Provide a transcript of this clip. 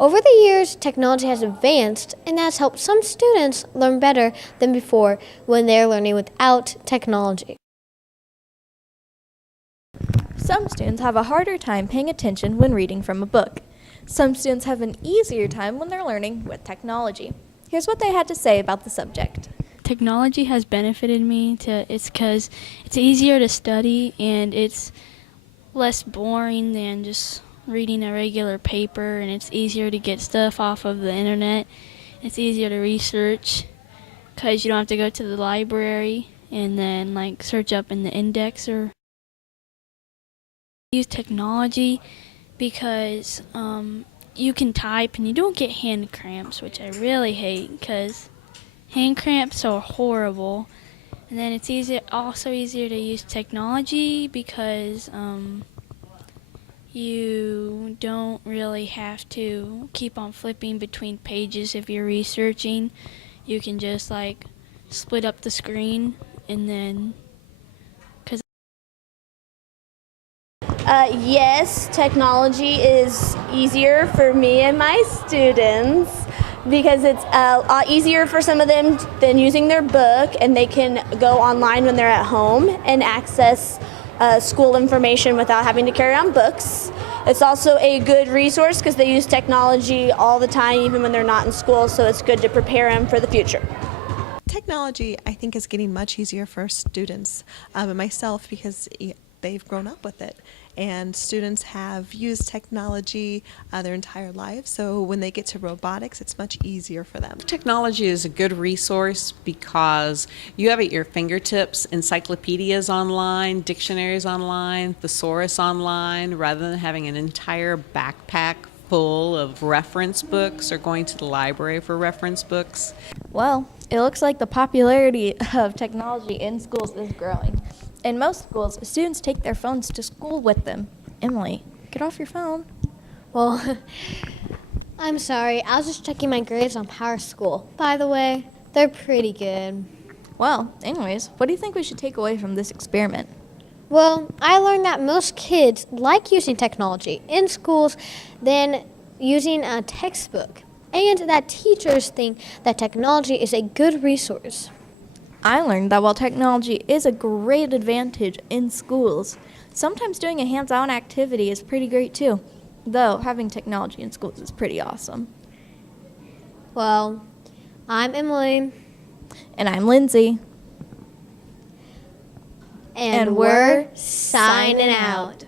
Over the years, technology has advanced, and that's helped some students learn better than before when they're learning without technology. Some students have a harder time paying attention when reading from a book. Some students have an easier time when they're learning with technology. Here's what they had to say about the subject. Technology has benefited me it's because it's easier to study and it's less boring than just reading a regular paper, and it's easier to get stuff off of the internet. It's easier to research because you don't have to go to the library and then search up in the indexer. Use technology because you can type and you don't get hand cramps, which I really hate because hand cramps are horrible. And then it's also easier to use technology because you don't really have to keep on flipping between pages if you're researching. You can just split up the screen and then Yes, technology is easier for me and my students because it's a lot easier for some of them than using their book, and they can go online when they're at home and access school information without having to carry on books. It's also a good resource because they use technology all the time, even when they're not in school, so it's good to prepare them for the future. Technology, I think, is getting much easier for students and myself because they've grown up with it. And students have used technology their entire lives, so when they get to robotics, it's much easier for them. Technology is a good resource because you have at your fingertips encyclopedias online, dictionaries online, thesaurus online, rather than having an entire backpack full of reference books or going to the library for reference books. Well, it looks like the popularity of technology in schools is growing. In most schools, students take their phones to school with them. Emily, get off your phone. Well, I'm sorry. I was just checking my grades on Power School. By the way, they're pretty good. Well, anyways, what do you think we should take away from this experiment? Well, I learned that most kids like using technology in schools than using a textbook, and that teachers think that technology is a good resource. I learned that while technology is a great advantage in schools, sometimes doing a hands-on activity is pretty great too, though having technology in schools is pretty awesome. Well, I'm Emily. And I'm Lindsey. And we're signing out.